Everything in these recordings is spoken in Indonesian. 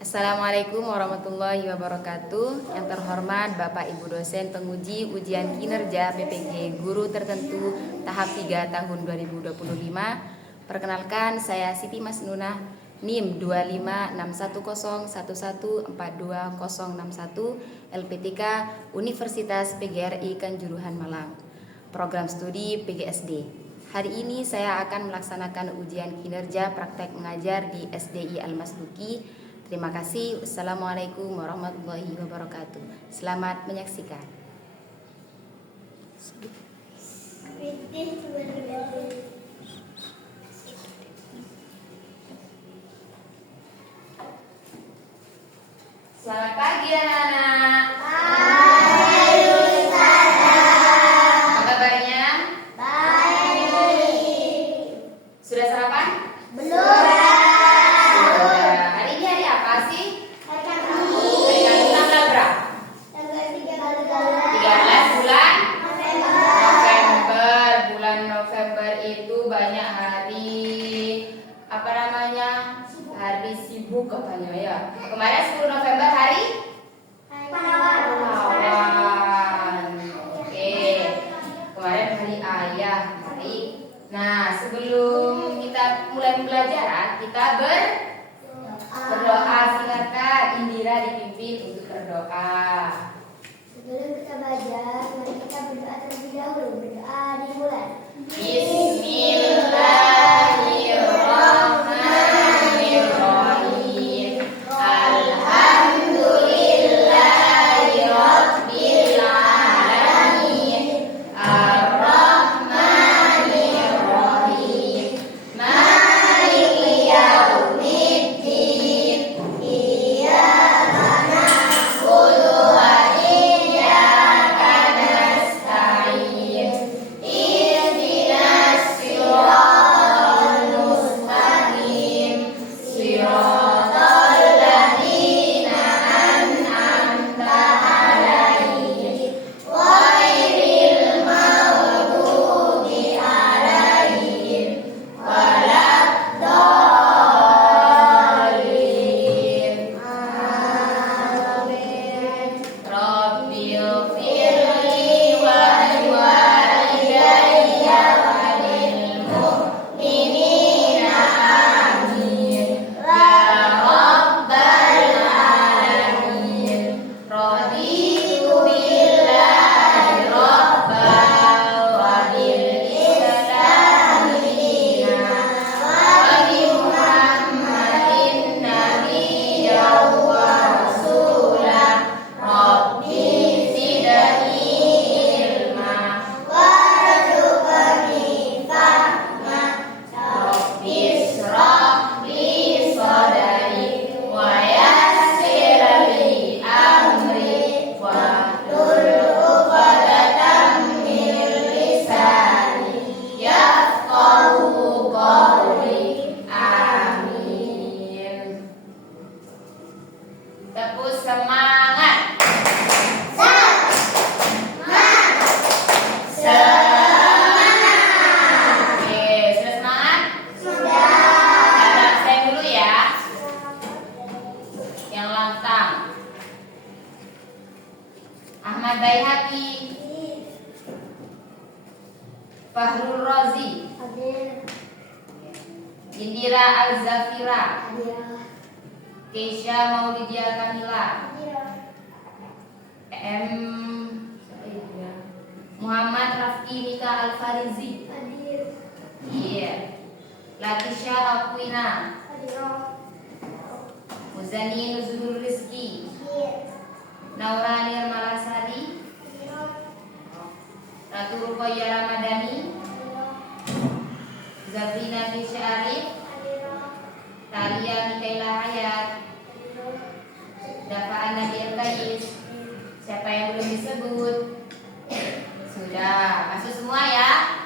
Assalamualaikum warahmatullahi wabarakatuh. Yang terhormat Bapak Ibu dosen penguji ujian kinerja PPG Guru Tertentu tahap 3 tahun 2025. Perkenalkan, saya Siti Masnunah, NIM 2561011420061, LPTK Universitas PGRI Kanjuruhan Malang. Program studi PGSD. Hari ini saya akan melaksanakan ujian kinerja praktek mengajar di SDI Al-Masluki. Terima kasih. Wassalamualaikum warahmatullahi wabarakatuh. Selamat menyaksikan. Selamat pagi anak-anak. Hai Ustazah. Apa kabarnya? Baik. Sudah sarapan? Belum. Hari ini hari apa sih? Hari Hari Kamis tanggal berapa? tanggal 13 bulan November. November. Bulan November itu banyak hari hari sibuk katanya ya. Kemarin 10 November hari pahlawan. Oke. Kemarin hari ayah. Baik. Nah, sebelum kita mulai pembelajaran, kita berdoa. Silakan Indira dipimpin untuk berdoa. Sebelum kita belajar, mari kita berdoa terlebih dahulu. Berdoa dimulai. Bismillahirrahmanirrahim. Alhamdulillahirabbil alamin. Arrahmanirrahim. Maliki yaumiddin. Iyyaka na'budu wa iyyaka nasta'in. Ihdinas siratal mustaqim. Siratal ladzina an'amta 'alaihim ghairil maghdubi 'alaihim waladdallin. Amin. Rabbil firli wal walidayya walil mu'minina amin. Ya Rabbal alamin. Raditu billahi rabbal wa bil islami dina wa bi Muhammadin nabiyyan wa rasulah. Rabbi zidni ilma warzuqni fahma. Rabbi ishrah li sadri wa yassir li amri wahlul 'uqdatam min lisani yafqahu qawli. Amin. Tepuk semangat. Semangat. Oke, sudah semangat? Sudah. Saya dulu ya. Yang lantang. Ahmad Baihaqi, Fahrul Razi, Hadir. Indira Al-Zafira, Hadir. Keisha Maulidia Kamila, Hadir. siapa itu ya? Muhammad Rafki Mika Al-Farizi. Hadir. Iya. Latisha Akwina, Hadir. Muzani Nuzulul Rizki, Hadir. Naura Nirmalasari, Ratu Ruqayyah Ramadhani, Zafrina Kisha Arif, Talia Mikaela Hayat, Dafaan Nabil Kais. Siapa yang belum disebut? Sudah. Masuk semua ya?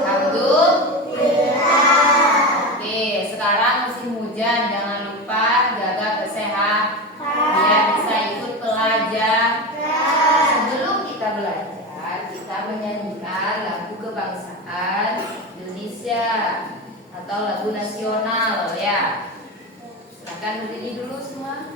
Alhamdulillah. Oke, sekarang musim hujan, jangan lupa jaga kesehatan biar bisa ikut pelajar. Sebelum kita belajar, kita menyanyikan lagu kebangsaan Indonesia atau lagu nasional ya. berdiri dulu semua.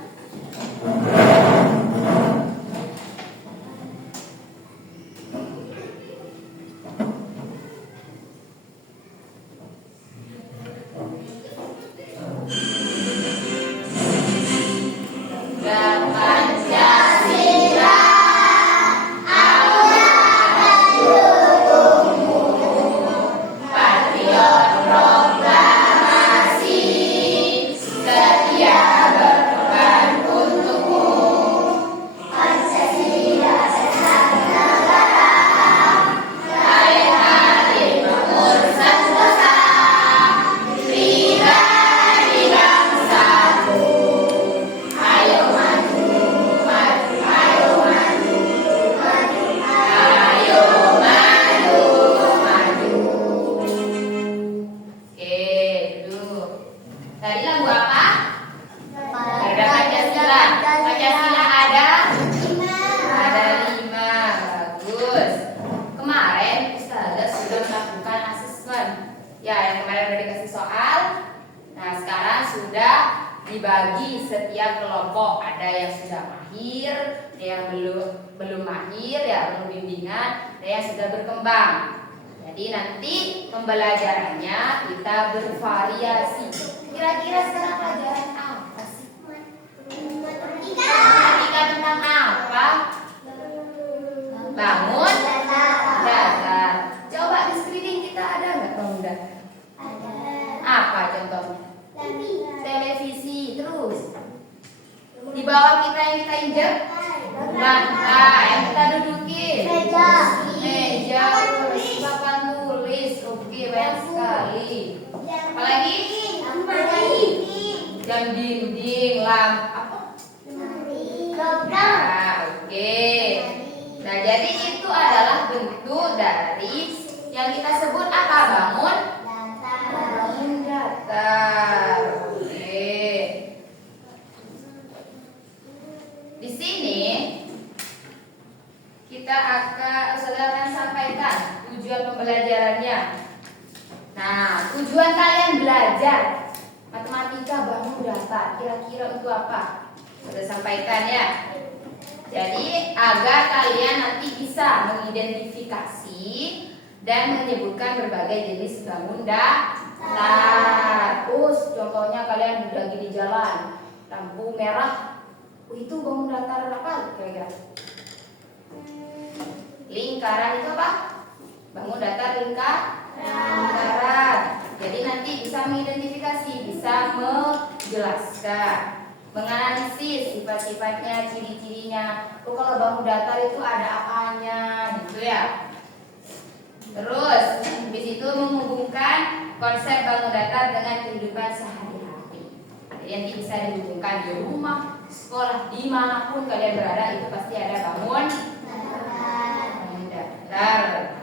Dibagi setiap kelompok, ada yang sudah mahir, ada yang belum mahir, ya belum bimbingan, ada yang sudah berkembang. Jadi nanti pembelajarannya kita bervariasi. Kira-kira sekarang pelajaran apa sih? Matematika tentang apa? Bangun datar. Coba di screening kita ada nggak bangun datar? Ada. Apa contohnya? Televisi. Terus di bawah kita yang kita injak lantai, yang kita dudukin meja, papan tulis. Oke, banyak sekali. Apalagi jam dinding, lampu apa? Nah, oke. Nah, jadi itu adalah bentuk dari yang kita sebut apa? Bangun datar. Oke. Di sini saudara akan sampaikan tujuan pembelajarannya. Nah, tujuan kalian belajar matematika bangun datar kira-kira untuk apa? Sudah sampaikan ya. Jadi agar kalian nanti bisa mengidentifikasi dan menyebutkan berbagai jenis bangun datar. Terus contohnya kalian lagi di jalan, lampu merah, itu bangun datar apa kira-kira? Lingkaran itu apa? Bangun datar lingkaran. Jadi nanti bisa mengidentifikasi, bisa menjelaskan, menganalisis sifat-sifatnya, ciri-cirinya. Kalau bangun datar itu ada apanya, gitu ya. Terus di situ menghubungkan konsep bangun datar dengan kehidupan sehari-hari. Jadi nanti bisa dihubungkan di rumah, sekolah, dimanapun kalian berada itu pasti ada bangun datar.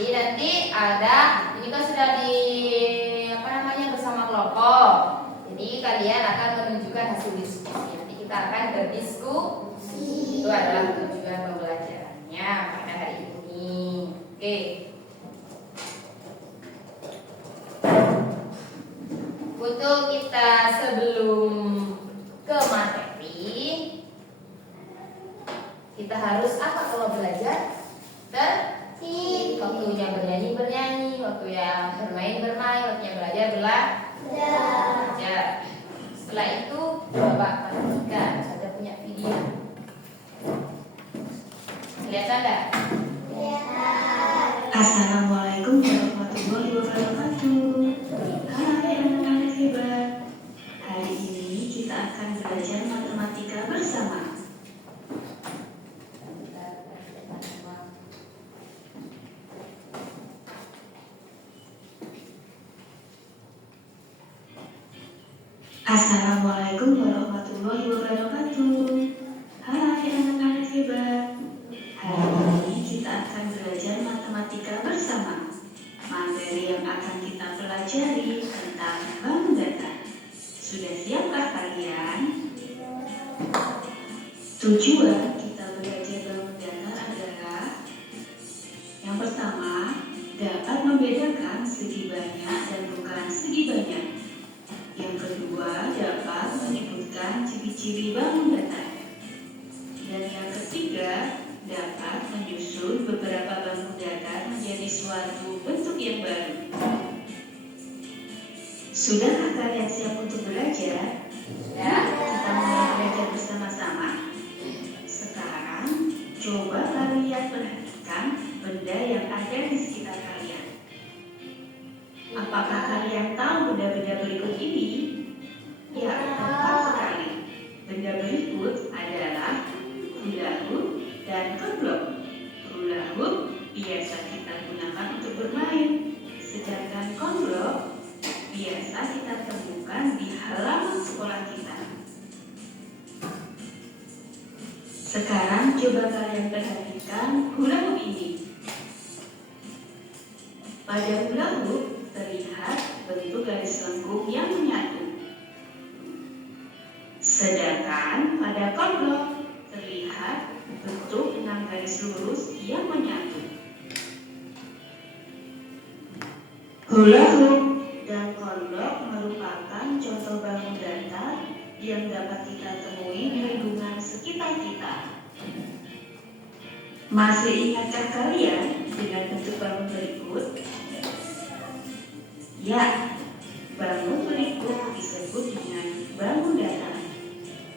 Jadi nanti ada, ini kan sudah di bersama kelompok. Jadi kalian akan menunjukkan hasil diskusi. Nanti kita akan berdiskusi. Itu adalah tujuan pembelajarannya pada hari ini. Oke. Untuk kita sebelum ke materi, kita harus apa kalau belajar? Waktunya bernyanyi, waktu yang bermain, waktunya belajar belajar. Setelah itu coba perhatikan, saya punya video. Kelihatan enggak? Assalamualaikum warahmatullahi wabarakatuh. Hai anak-anak hebat. Hari ini kita akan belajar matematika bersama. Assalamualaikum warahmatullahi wabarakatuh. Hai anak-anak hebat. Hari ini kita akan belajar matematika bersama. Materi yang akan kita pelajari tentang bangun datar. Sudah siapkah kalian? Tujuan kita belajar bangun datar adalah yang pertama, dapat membedakan segi banyak dan bukan segi banyak. Yang kedua, dapat menyebutkan ciri-ciri bangun datar. Dan yang ketiga, dapat menyusun beberapa bangun datar menjadi suatu bentuk yang baru. Sudahkah kalian siap untuk belajar? Ya. Kita mulai belajar bersama-sama. Sekarang, coba kalian perhatikan benda yang ada di sekitar kalian. Apakah kalian tahu benda-benda berikut ini? Ya, tepat sekali. Benda berikut adalah hula hoop dan gemblok. Hula hoop biasa kita gunakan untuk bermain, sedangkan gemblok biasa kita temukan di halaman sekolah kita. Sekarang coba kalian perhatikan hula hoop ini. Pada hula hoop terlihat bentuk garis lengkung yang menyatu. Sedangkan pada gemblok terlihat bentuk 6 garis lurus yang menyatu. Hula hoop dan gemblok merupakan contoh bangun datar yang dapat kita temui di lingkungan sekitar kita. Masih ingatkah kalian dengan bentuk bangun berikut? Ya, bangun berikut disebut dengan bangun datar.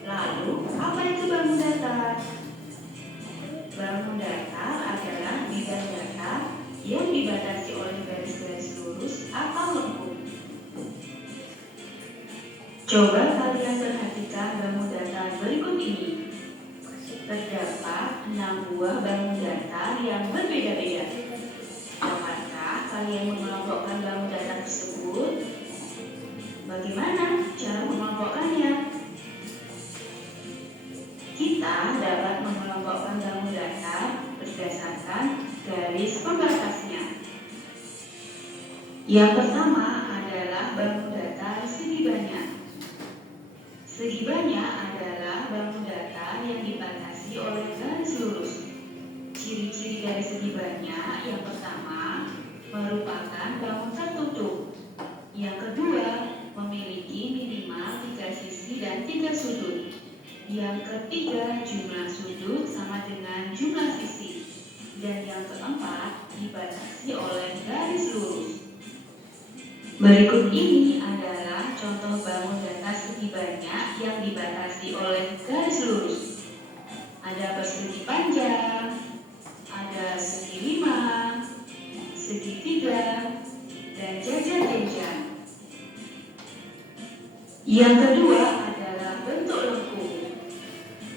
Lalu, apa itu bangun datar? Bangun datar adalah bidang datar yang dibatasi oleh garis-garis lurus atau lengkung. Coba kalian perhatikan bangun datar berikut ini. Terdapat 6 buah bangun datar yang berbeda-beda. Dapatkah kalian mengelompokkan bangun datar tersebut? Bagaimana cara mengelompokkannya? Kita dapat mengelompokkan bangun datar berdasarkan garis pembatasnya. Yang pertama adalah bangun datar segi banyak. Segi banyak adalah bangun datar yang dibatasi oleh garis lurus. Ciri-ciri dari segi banyak yang pertama merupakan bangun tertutup. Yang kedua memiliki minimal 3 sisi dan 3 sudut. Yang ketiga jumlah sudut sama dengan jumlah sisi. Dan yang keempat dibatasi oleh garis lurus. Berikut ini adalah contoh bangun datar segi banyak yang dibatasi oleh garis lurus. Ada persegi panjang, ada segi 5, segi 3, dan jajar-jajar. Yang kedua adalah bentuk lengkung.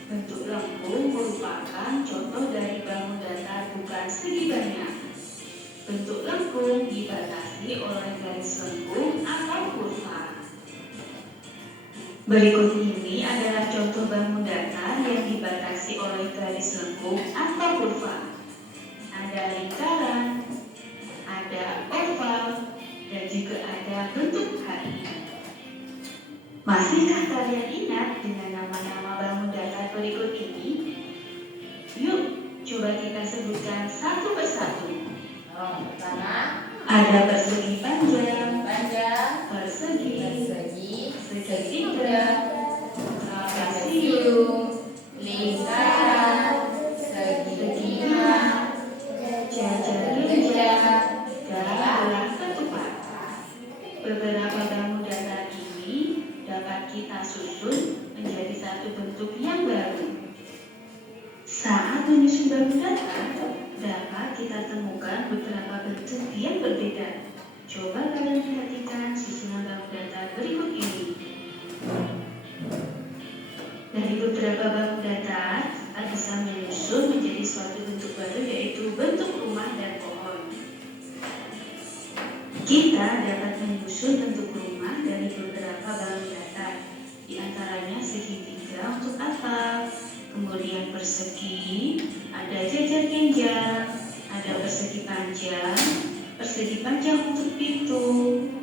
Bentuk lengkung merupakan contoh dari bangun datar bukan segi banyak. Bentuk lengkung dibatasi oleh garis lengkung atau kurva. Berikut ini adalah contoh bangun datar yang dibatasi oleh garis lengkung atau kurva. Ada lingkaran, ada oval, dan juga ada bentuk hati. Masihkah kalian ingat dengan nama-nama bangun datar berikut ini? Yuk, coba kita sebutkan satu persatu. Pertama, Ada persegi panjang, persegi, segitiga, trapesium, lingkaran, segitiga, jajar-jajar, dan ketupat. Beberapa bangun datar ini dapat kita susun menjadi satu bentuk yang baru. Saat menyusun bangun datar, dapat kita temukan beberapa bentuk yang berbeda. Coba kalian perhatikan susunan bangun datar berikut ini. Dari beberapa bangun datar, kita bisa menyusun menjadi suatu bentuk baru, yaitu bentuk rumah dan pohon. Kita dapat menyusun bentuk rumah dari beberapa bangun datar, di antaranya segitiga untuk atap, kemudian persegi, ada jajar genjang, ada persegi panjang untuk pintu,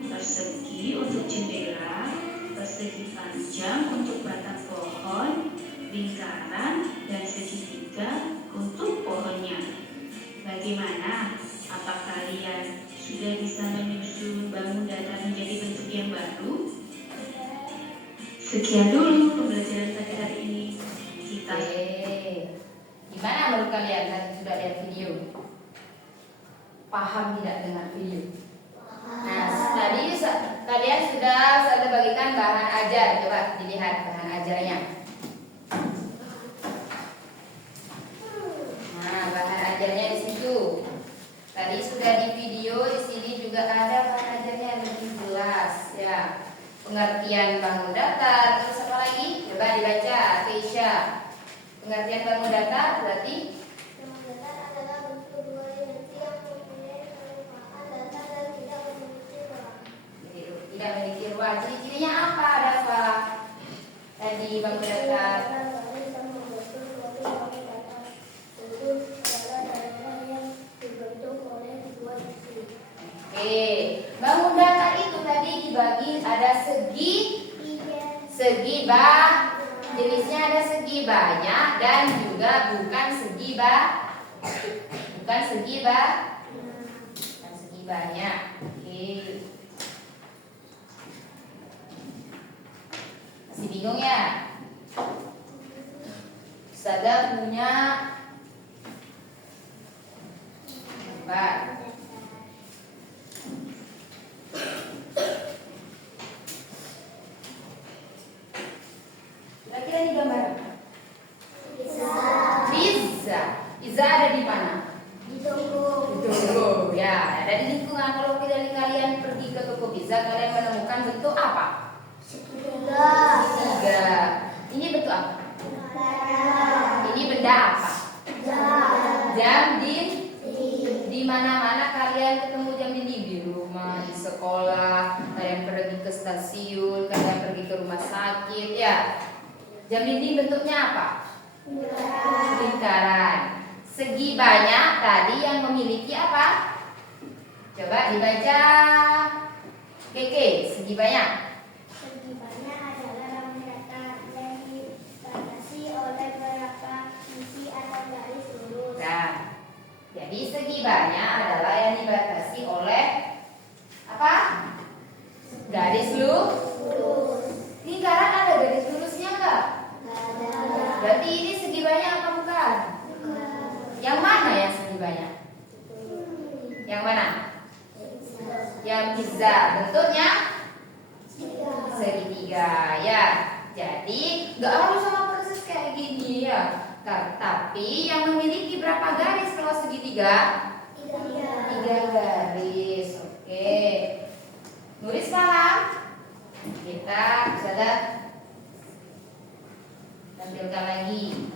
persegi untuk jendela, persegi panjang untuk batang pohon, lingkaran, dan segitiga untuk pohonnya. Bagaimana? Apa kalian sudah bisa menyusun bangun datar menjadi bentuk yang baru? Sekian dulu pembelajaran pada hari Paham tidak dengan video? Nah, tadi kalian sudah saya bagikan bahan ajar. Coba dilihat bahan ajarnya. Nah, bahan ajarnya di situ. Tadi sudah di video, di sini juga ada bahan ajarnya yang lebih jelas ya. Pengertian bangun datar, terus apa lagi? Coba dibaca, Keisha. Pengertian bangun datar berarti Bangun datar adalah bentuk dua dimensi yang mempunyai permukaan datar dan tidak memiliki ruang. tidak memiliki ruang. Ciri-cirinya apa, Dafa? Tadi bangun datar. Oke, bangun datar itu tadi dibagi ada jenisnya ada segi banyak dan juga bukan segi banyak. Oke. Masih bingung ya? Ustazah punya gambar. Kira-kira ini gambar apa? Pizza ada di mana? Di toko. Di toko. Ya, ada di lingkungan. Kalau kalian pergi ke toko pizza, kalian menemukan bentuk apa? Segitiga. Ini bentuk apa? Ini benda apa? Jam di mana-mana kalian ketemu jam dinding, di rumah, di sekolah, kalian pergi ke stasiun, kalian pergi ke rumah sakit, ya. Jam dinding bentuknya apa? Lingkaran. Segi banyak tadi yang memiliki apa? Coba dibaca. Keke, segi banyak. Segi banyak adalah bangun datar yang dibatasi oleh beberapa sisi atau garis lurus. Nah, jadi segi banyak adalah yang dibatasi oleh apa? Garis lurus. Lingkaran ada garis lurusnya enggak? Berarti ini segi banyak apa bukan? Yang mana yang segi banyak? Yang mana? Yang pizza. Bentuknya segitiga ya. Jadi nggak harus sama persis kayak gini ya. Tapi yang memiliki berapa garis kalau segitiga? 3 garis. Oke. Nulis paham? Kita sudah tampilkan lagi.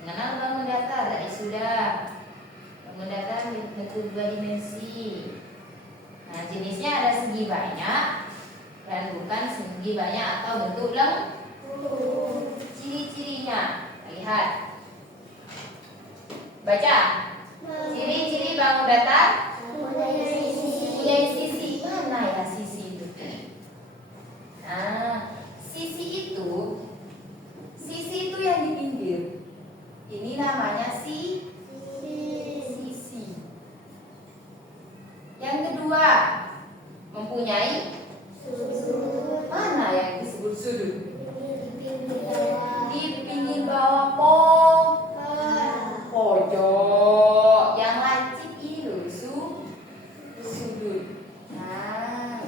Mengenal bangun datar tadi sudah. Bangun datar bentuk 2 dimensi. Nah, jenisnya ada segi banyak dan bukan segi banyak atau bentuk lengkung. Ciri-cirinya, lihat. Baca. Ciri-ciri bangun datar punya sisi. Mana ya sisi itu? Nah, sisi itu yang di pinggir. Ini namanya sisi. Yang kedua, mempunyai mana yang disebut sudut? Di pinggir bawah pojok. Yang lancip itu sudut. Nah,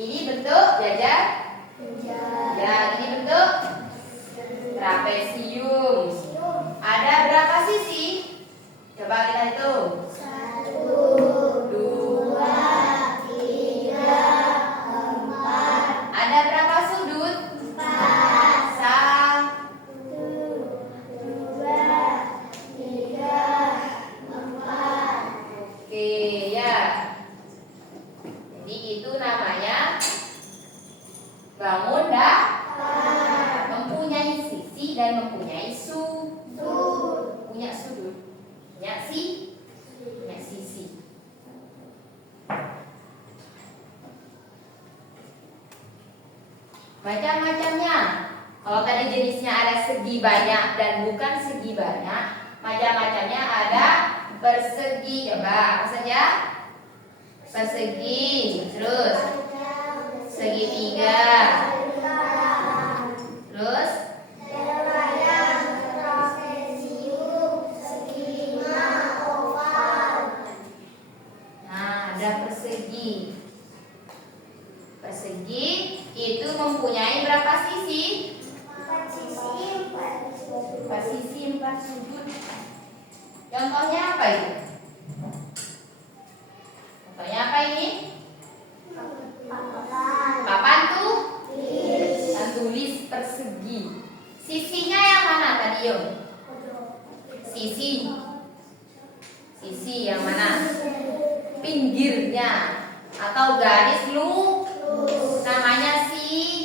ini bentuk jajar. Ya, ini bentuk trapesium. Ada berapa sisi? Coba kita hitung. 1, 2, 3, 4. Ada berapa sudut? 4. 1, 2, 3, 4. Oke ya. Jadi itu namanya bangun datar. Mempunyai sisi dan mempunyai punya sudut, punya sisi. Macam-macamnya. Kalau tadi jenisnya ada segi banyak dan bukan segi banyak, macam-macamnya ada persegi. Coba apa saja? Persegi, terus segitiga, Terus Terbayang trapesium segi 5 oval. nah, ada persegi. Persegi itu mempunyai berapa sisi? 4 sisi, 4 sudut. 4 sisi, 4 sudut. Contohnya apa itu? Contohnya apa ini? Papan tuh? Dan tulis persegi. Sisinya yang mana tadi, Yo? Sisi. Sisi yang mana? Pinggirnya atau garis lurus. Namanya sisi.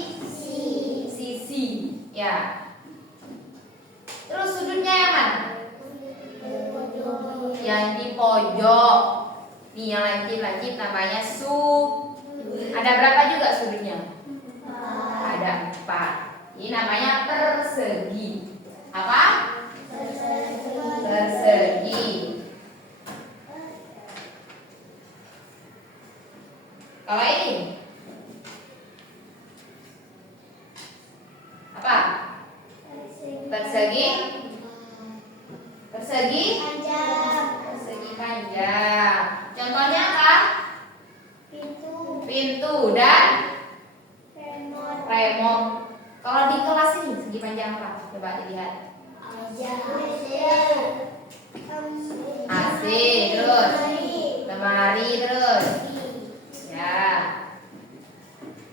Ya. Terus sudutnya yang mana? Yang di pojok. Nih yang lancip-lancip namanya Ada berapa juga sudutnya? Ada 4. Ini namanya persegi. Apa? Persegi. Kalau ini apa? Persegi. Persegi. Persegi panjang. Contohnya apa? Pintu dan remote. Kalau di kelas ini segi panjang apa? Coba dilihat. AC, terus lemari, terus ya.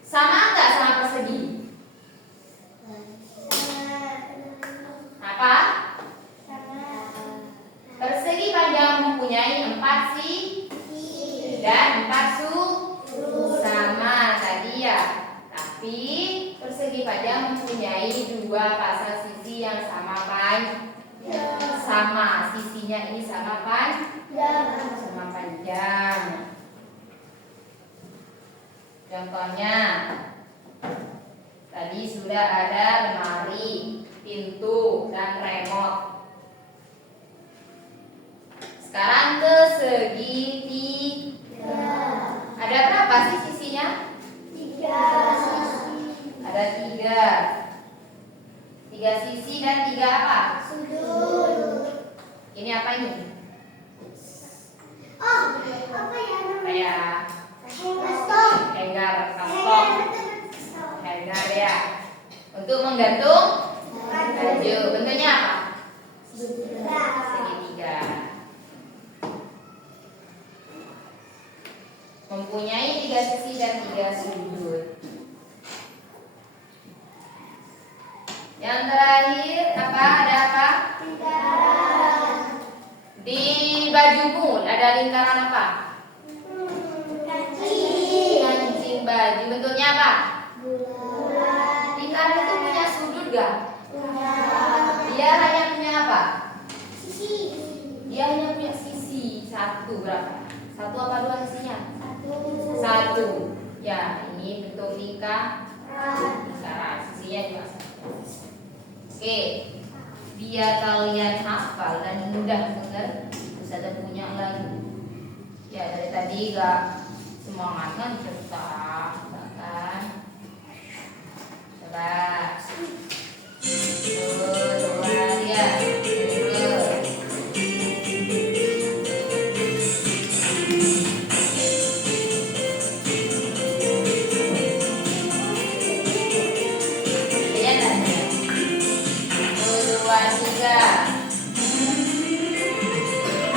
Sama enggak sama persegi? Apa? Persegi panjang mempunyai 4 sisi dan 4 sama tadi ya. Tapi persegi panjang mempunyai 2 pasang sisi yang sama sama sisinya ini sama panjang. Contohnya tadi sudah ada lemari, pintu, dan remote. Sekarang ke segitiga. Ada berapa sih sisinya? 3. Ada 3 sisi dan 3 apa? Sudut. Ini apa ini? Apa ya namanya? Kayak hanger, kantong, hanger ya. Untuk menggantung baju. Bentuknya apa? Segitiga. Mempunyai 3 sisi dan 3 sudut. Yang terakhir apa? Ada apa? Lingkaran. Di bajumu ada lingkaran apa? Kancing baju. Bentuknya apa? Bulat. Lingkaran itu punya sudut gak? Punya. Dia hanya punya apa? Sisi. Dia hanya punya sisi. 1 berapa? 1 apa 2 sisinya? 1. Ya, ini bentuk lingkaran. Sisinya juga 1. Oke, biar kalian hafal dan mudah benar, bisa ada punya lagi. Ya dari tadi gak semangat kan cerita, kan? Coba. Coba dia.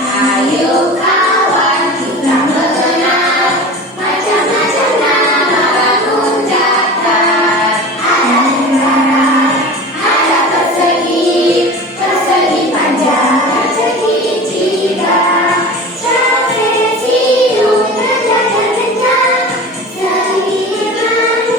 Ayo kawan kita mengenal macam-macam nama undangan. Ada lingkaran, ada persegi, persegi panjang, persegitiga, trapesium, kencang-kencang, segi lagi.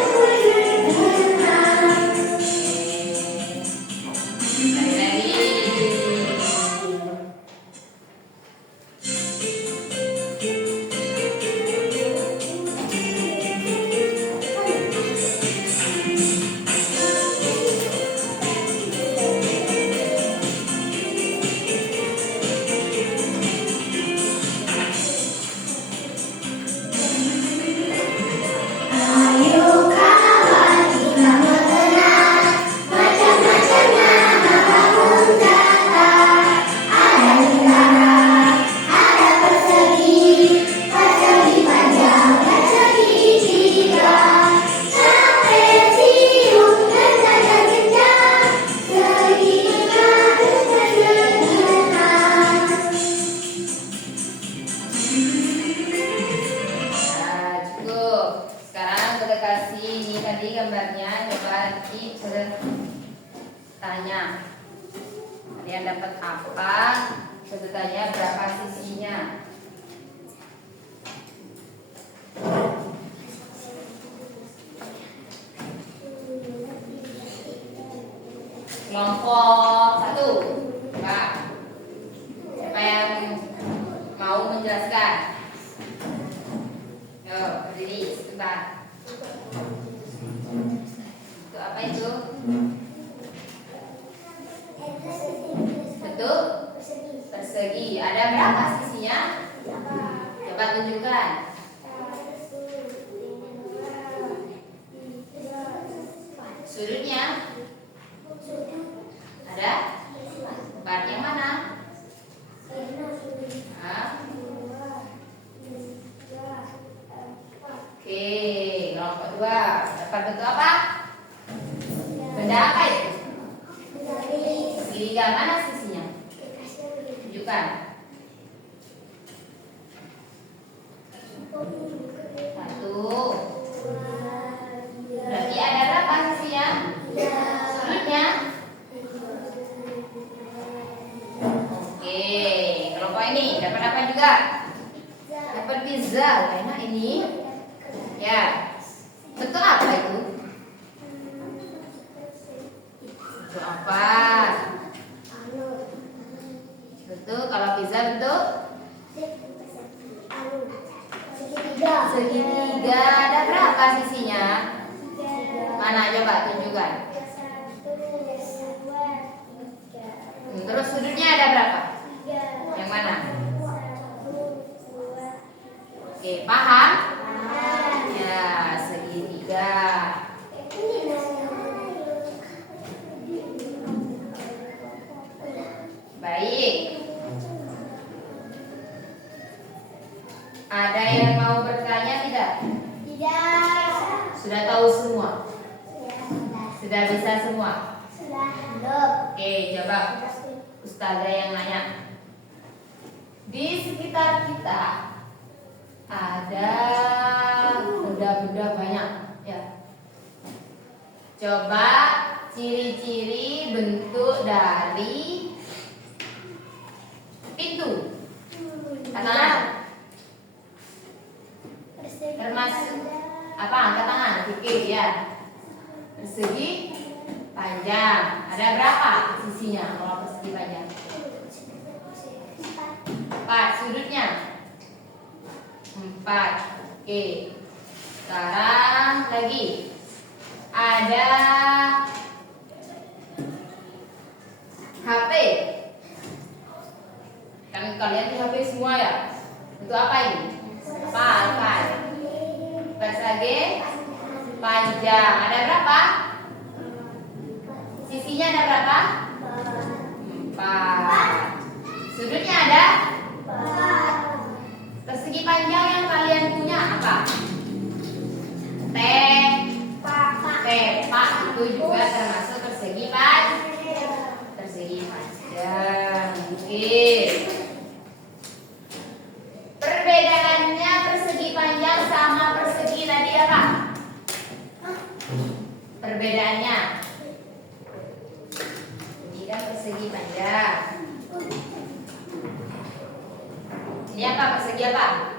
kasih pesertanya. Kalian dapat apa? Pesertanya berapa sisinya? Kelompok 1. Kak, siapa yang mau menjelaskan? Yo, berdiri sebentar. Itu apa itu? Bentuk persegi. Ada berapa sisinya? Coba tunjukkan. Sudutnya ada 4. Yang mana? Oke, kelompok 2 dapat bentuk apa? Benda apa itu? Segitiga. Mana sisinya? Tunjukkan. 1. Berarti ada berapa sisinya? Sudutnya? Oke, kelompok ini dapat apa juga? Dapat pizza. Enak ini. Ya. Bentuk apa itu? Bentuk apa? Bentuk, kalau pizza bentuk segitiga. Ada berapa sisinya? Mana coba tunjukkan. Terus sudutnya ada berapa? Yang mana? Oke, paham? Ya, segitiga. Baik. Ada yang mau bertanya tidak? Sudah tahu semua? Sudah bisa semua? Oke, coba Ustazah yang nanya. Di sekitar kita ada benda-benda banyak, ya. Coba ciri-ciri bentuk dari pintu. Kanan. Termasuk apa? Angkat tangan. Oke, ya. Persegi panjang. Ada berapa sisinya kalau persegi panjang? 4. Sudutnya 4. Oke. Sekarang lagi ada HP. Kan kalian di HP semua ya? Untuk apa ini? Apa? Persegi panjang. Ada berapa? Sisinya ada berapa? 4. Sudutnya ada? Persegi panjang yang kalian punya apa? Tepak itu juga termasuk persegi panjang. Oke. Perbedaannya persegi panjang sama persegi tadi apa? Perbedaannya. Ini kan persegi panjang. Ini apa? Persegi apa?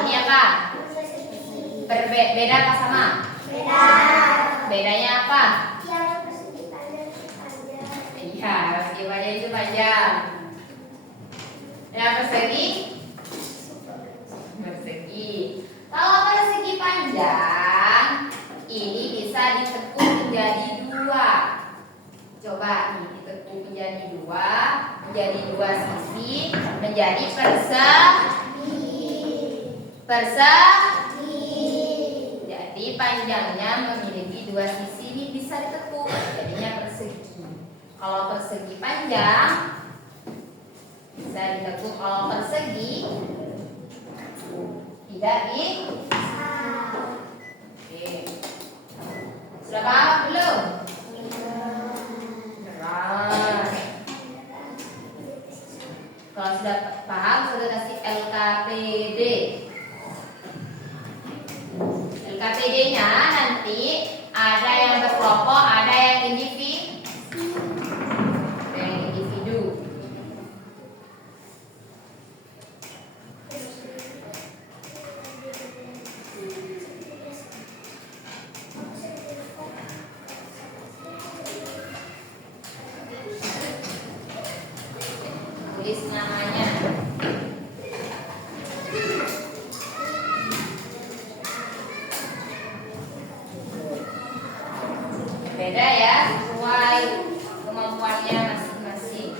Ini apa? Beda apa sama? Bedanya apa? Iya, persegi panjang itu panjang. Yang persegi? Kalau persegi panjang, ini bisa ditekuk menjadi 2. Coba nih, ditekuk menjadi 2, menjadi 2 sisi, menjadi persegi. Jadi panjangnya memiliki 2 sisi, ini bisa ditekuk, jadinya persegi. Kalau persegi panjang bisa ditekuk, kalau persegi tidak bisa. Oke. Sudah paham belum? Berat. Kalau sudah paham, sudah kasih LKPD. LKPD-nya nanti Ada yang berkelompok, ada yang individu. Tulis namanya. Beda ya, sesuai kemampuannya masing-masing.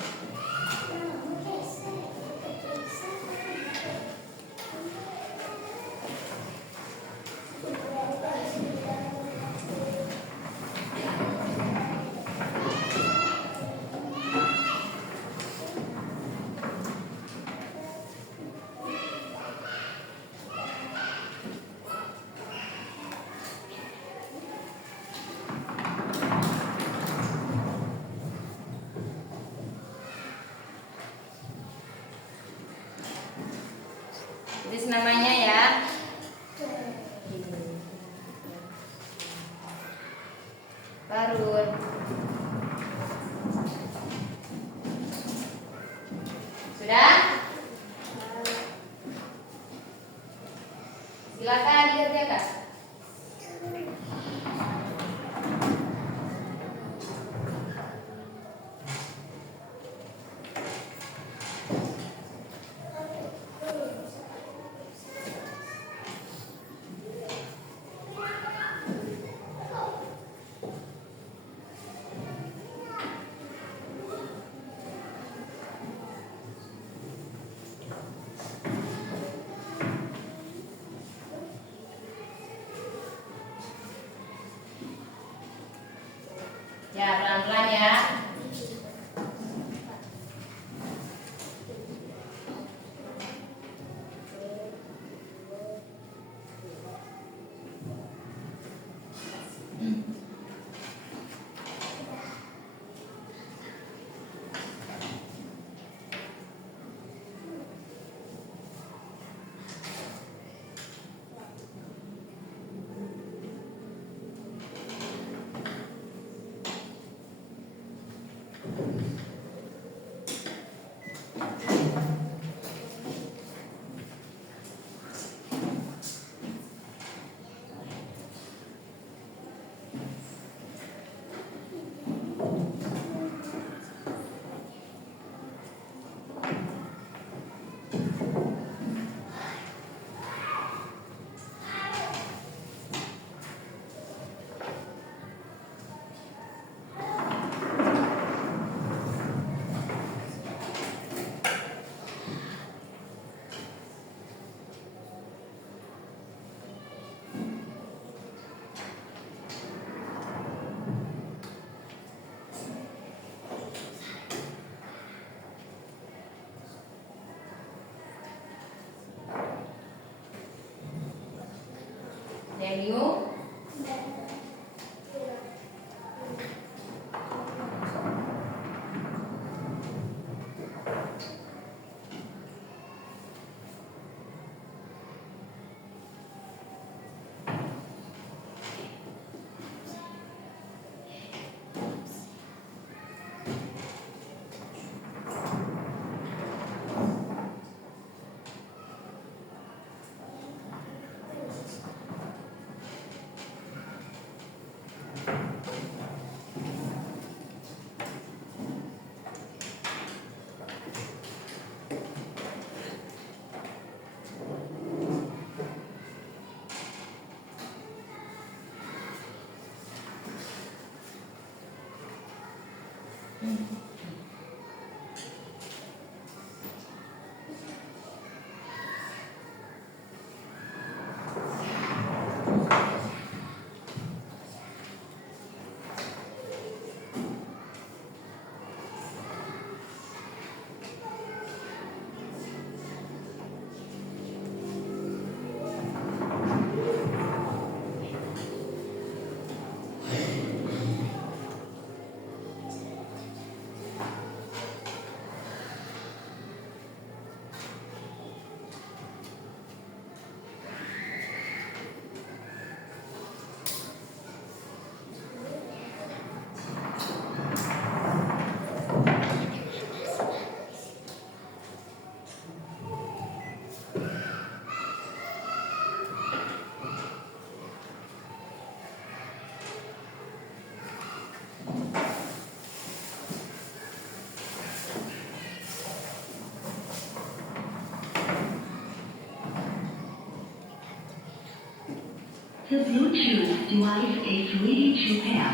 Tulis namanya ya. Barun. Sudah? Silakan dikerjakan. Ya, pelan-pelan ya. Then you The Bluetooth device is ready to pair.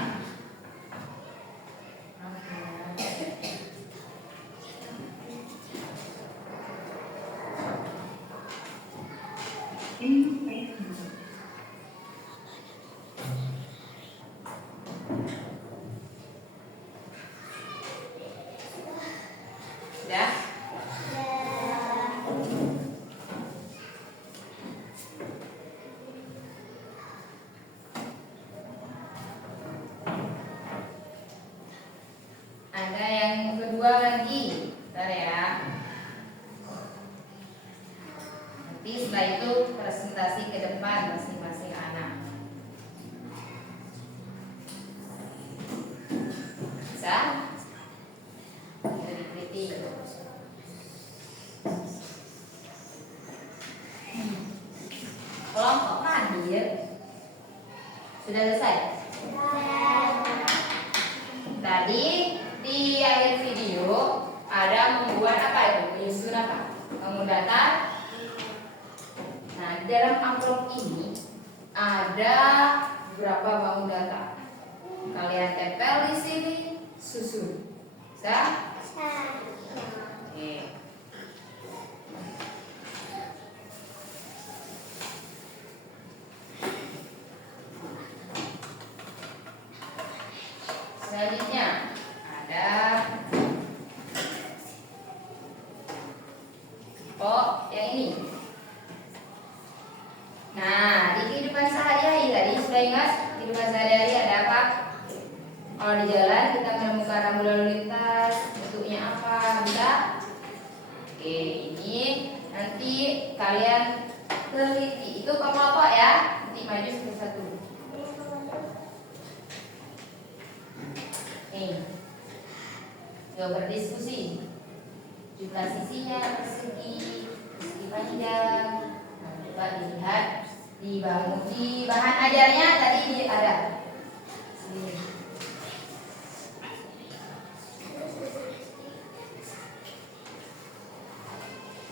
Sudah? Ada yang kedua lagi, bentar ya. Nanti setelah itu presentasi ke depan masing-masing anak. Bisa? Dari teliti. Kelompok hadir. Sudah selesai? Tadi di akhir video ada membuat apa itu? Menyusun apa? Bangun data. Nah, di dalam amplop ini ada berapa bangun data? Kalian tempel di sini, susun. Bisa? Oke. Selanjutnya ada yang ini. Nah, di kehidupan sehari-hari tadi sudah ingat kehidupan sehari-hari ada apa? Kalau di jalan kita menemukan rambu lalu lintas, bentuknya apa? Bisa? Oke, ini nanti kalian teliti. Itu kelompok ya. Nanti maju satu-satu. Nih, yuk berdiskusi. Jumlah sisinya, persegi panjang. Nah, coba dilihat di bahan ajarnya tadi ada. Sini.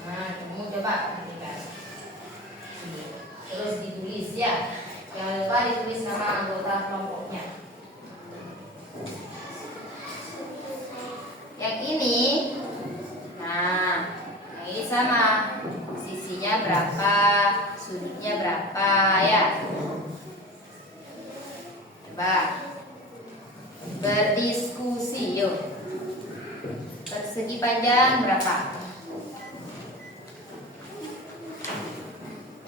Nah, kamu coba perhatikan. Terus ditulis ya. Jangan lupa ditulis nama anggota kelompoknya. Yang ini, nah, yang ini sama. Sisinya berapa, sudutnya berapa ya. Coba berdiskusi, yuk. Persegi panjang berapa?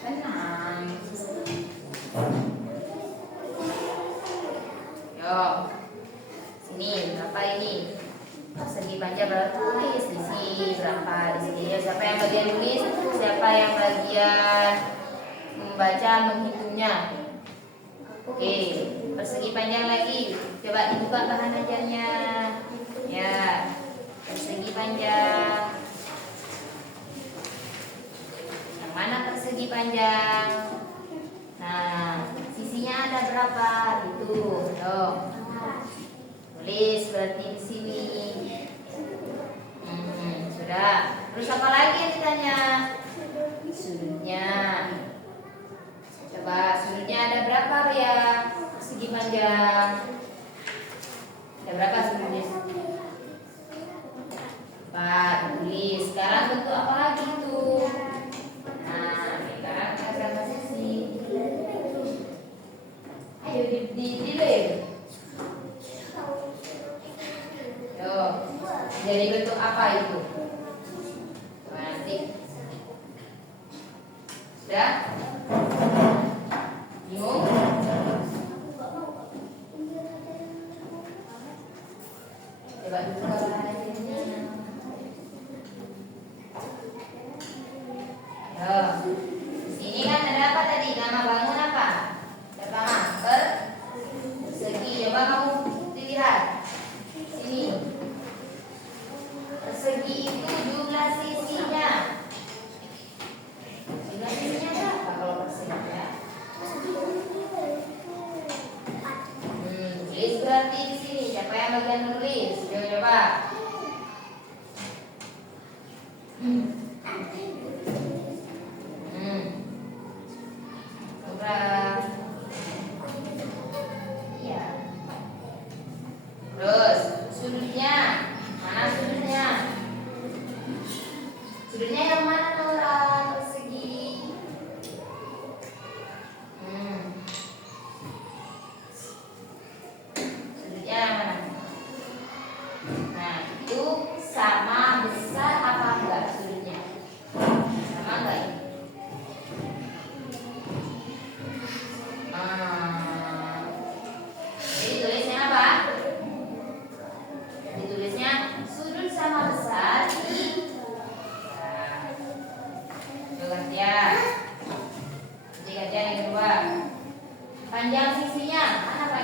Tenang. Yuk. Sini berapa ini? Persegi panjang berapa? Tulis di sini berapa di sini ya. Siapa yang bagian tulis? Siapa yang bagian membaca menghitungnya? Oke, persegi panjang lagi. Coba dibuka bahan ajarnya. Ya, persegi panjang. Yang mana persegi panjang? Nah, sisinya ada berapa? Itu, tuh. Tulis berarti di sini. Sudah. Terus apa lagi yang ditanya? Sudutnya. Coba sudutnya ada berapa ya? Persegi panjang. Ada berapa sudutnya? 4. Tulis. Sekarang bentuk apa lagi itu? Nah, sekarang ada berapa sisi? Ayo ditulis. Yo, jadi bentuk apa itu? Coba nanti. Sudah? Bingung? Coba dulu bahannya. Yo, di sini kan ada apa tadi? Nama bangun apa? Pertama, persegi. Coba kamu dilihat. Sini. Persegi itu jumlah sisinya. Jumlah sisinya berapa kalau persegi ya? Tulis berarti di sini. Siapa yang bagian nulis? Coba. Coba.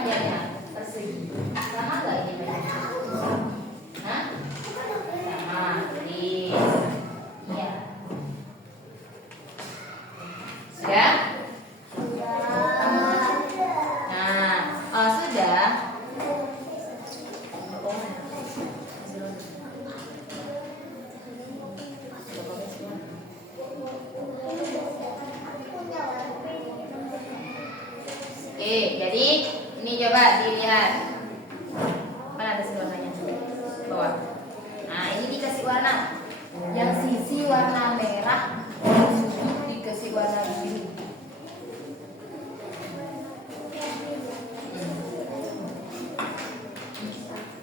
panjangnya? Persegi. Sama nggak ini panjangnya? Hah? Sama. Iya. Sudah? Nah, kalau sudah, oke, jadi ini coba dilihat. Mana ada warnanya? Bawah. Nah, ini dikasih warna. Yang sisi warna merah, yang sudut dikasih warna biru.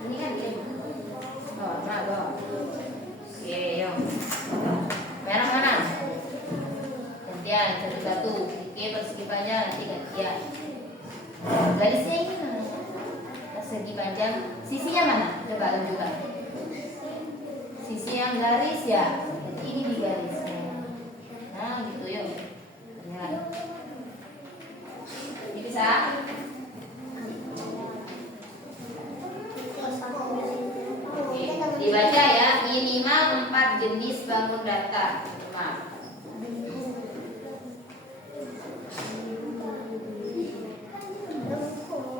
Ini kan dia. Oh, nah, bawah. Oke, yuk. Merah mana? Gantian, satu-satu. Oke, persegi panjang nanti gantian. Garisnya ini mana? Persegi panjang. Sisinya mana? Coba tunjukkan. Sisi yang garis ya. Jadi ini di garisnya. Nah, gitu yuk. Ya. Ini bisa? Oke, dibaca ya. Minimal 4 jenis bangun datar. Maaf.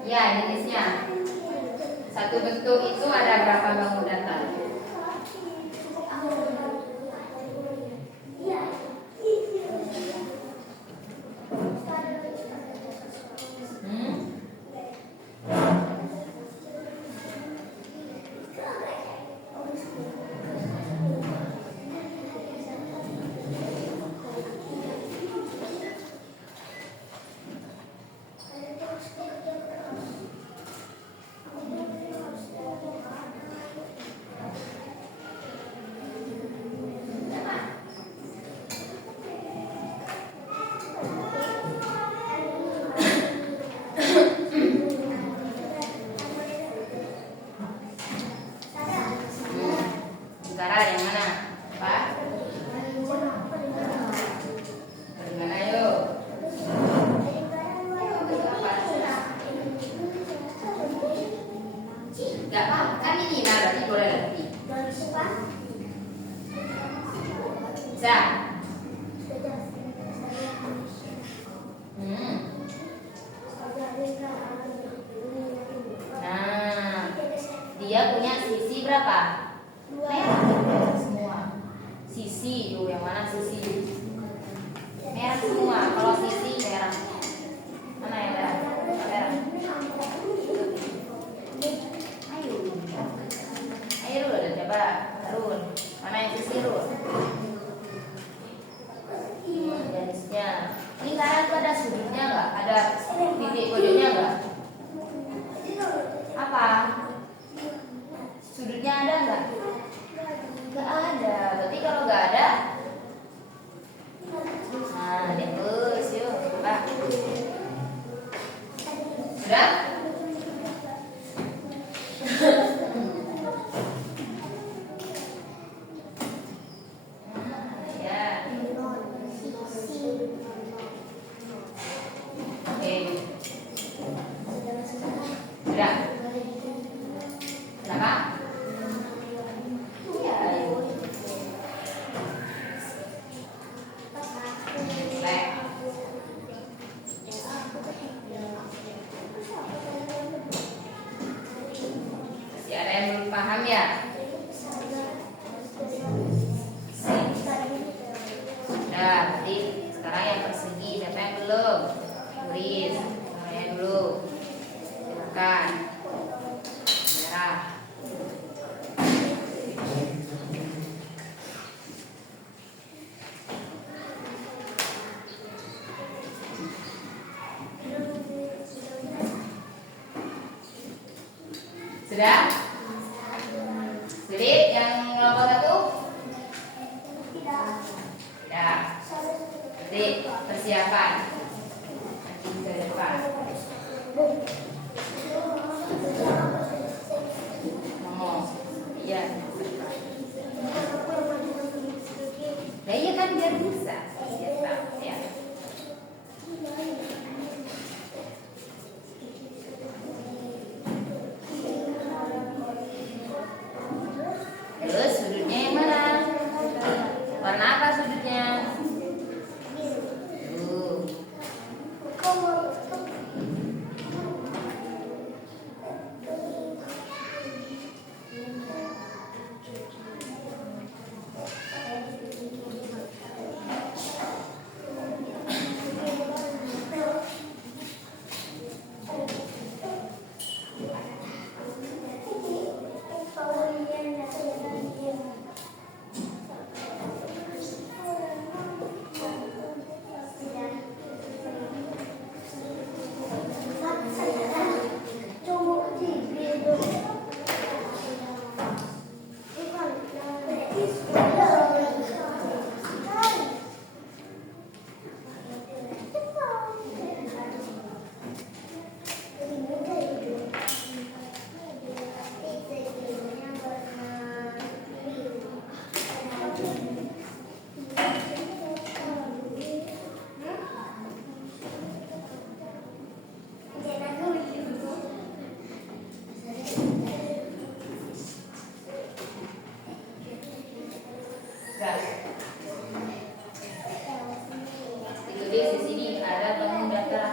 Ya, jenisnya. Satu bentuk itu ada berapa bangun datar? Sekarang yang mana? Pak? Dari mana yuk? Gak apa, kan ini nah berarti boleh lebih. Bisa? Nah, dia punya sisi berapa? Merah semua. Sisi yuk, yang mana sisi? Merah semua. Kalau sisi merah. Mana yang merah? Merah. Ayo. Ayo Rul, coba Rul. Mana yang sisi Rul? Garisnya. Lingkaran itu ada sudutnya nggak? Ada titik pojoknya nggak? Apa? Sudutnya ada nggak? Nggak ada. Berarti kalau nggak ada, nah dihapus yuk. Coba. Sudah? Ya. Oke. Sudah. Kenapa? Iya. Baik. Masih ada yang belum paham ya? Sudah, berarti sekarang yang persegi. Siapa yang belum? Tulis. Namanya dulu. Silakan. Merah. Sudah? Jadi yang kelompok satu? Tidak. Jadi persiapan. Nanti ke depan. Ngomong. Iya. Nah iya kan biar bisa. Biar tahu ya.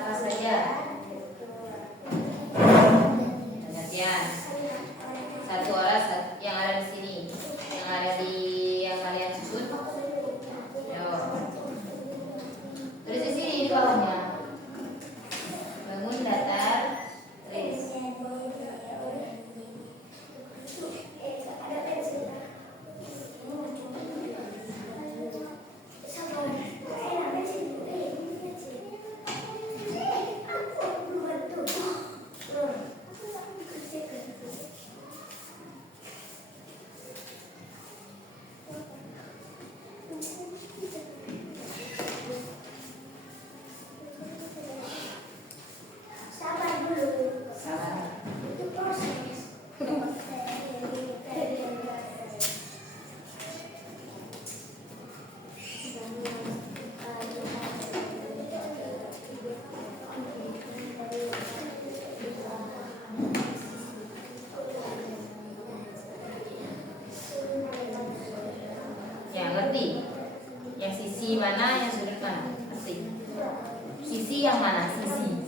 apa saja? Gantian. Satu orang yang ada di sini, yang ada di yang kalian susun. Yo. Tulis di sini di bawahnya. Bangun datar, tulis. Sabar dulu. Sabar. Itu proses. Ya, ngerti? Yang sisi mana, yang sudut mana? Ngerti? Sisi yang mana? Sisi.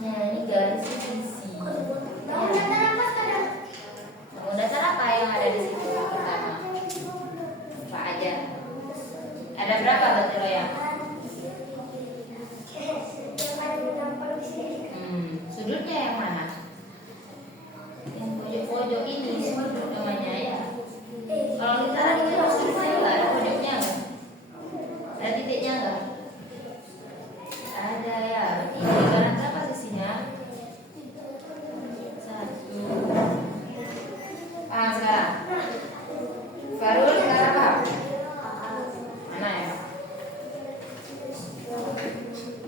Nah, ini garis sisi. Bangun datar apa sekarang? Bangun datar apa yang ada di situ pertama? Apa aja? Ada berapa batu loyang? Sudutnya yang mana? Yang pojok-pojok ini sudut namanya ya. Kalau lingkaran ini harus sudutnya enggak? Ada pojoknya enggak? Ada titiknya enggak? Ada ya. Berarti lingkaran berapa sisinya? 1. Paham sekarang? Baru lingkaran apa? Mana ya?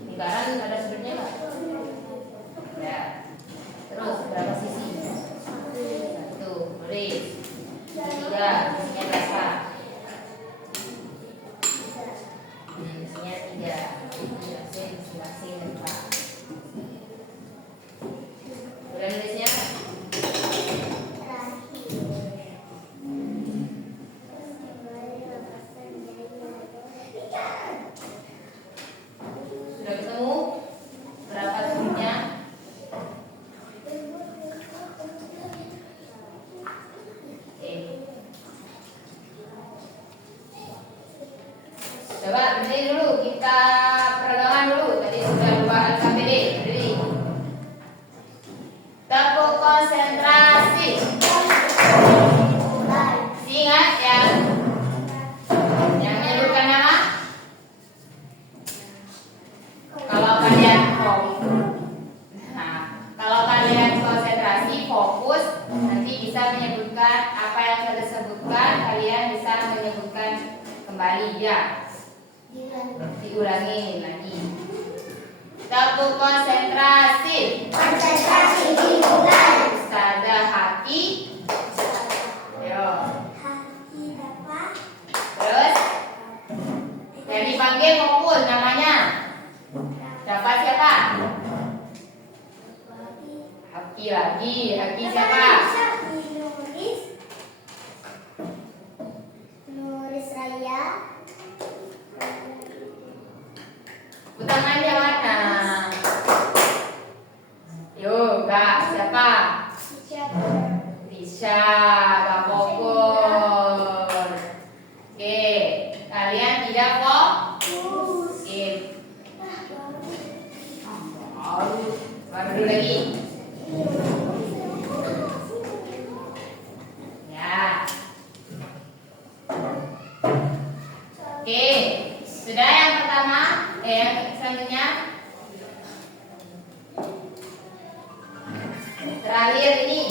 Lingkaran ada sudutnya enggak? Ya. Terus berapa sisi? 1. Tulis. 3. Isinya berapa? Isinya 3. Masing-masing berapa? Udah nulisnya? Sudah ketemu? Berapa sudutnya? Coba berdiri dulu, kita peregangan dulu. Tadi sudah lupa LKPD. Berdiri. Tepuk konsentrasi. Ingat ya. Yang menyebutkan nama. Kalau kalian kalau kalian konsentrasi, fokus, nanti bisa menyebutkan apa yang sudah disebutkan. Kalian bisa menyebutkan kembali ya. Diulangi lagi. Tepuk konsentrasi. Konsentrasi dimulai. Ustazah Haki. Yo. Haki dapat. Terus yang dipanggil fokus namanya. Dapat siapa? Haki lagi. Haki siapa? Nuris Raya. Utangannya mana? Yo, Kak, siapa? Bisa, Kak Bogor. Oke, kalian tidak fokus. Oke, baru dulu lagi. Ya. Oke, sudah yang pertama, yang selanjutnya. Terakhir ini.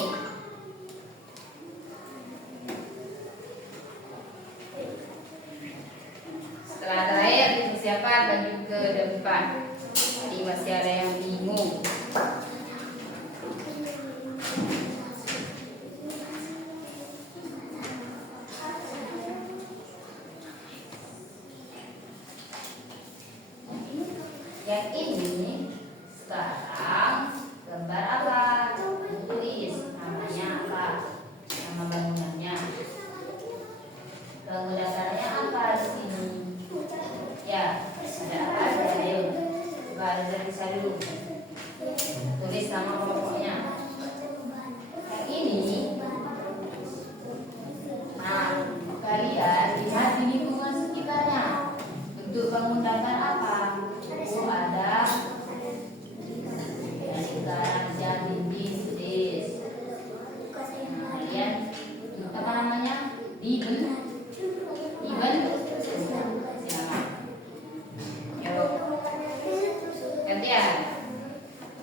Setelah terakhir dipersiapkan lanjut ke depan. Tadi masih ada yang bingung. Yang ini sekarang gambar apa? Tulis namanya apa? Nama bangunannya. Bangun dasarnya apa di sini? Ya, ada apa? belajar bisa dulu. Tulis nama kelompoknya. Yang ini, nah kalian lihat di lingkungan sekitarnya. Bentuk bangun datar apa? Oh ada lingkaran jam dinding des. Nah, kalian apa namanya? Even. Gantian.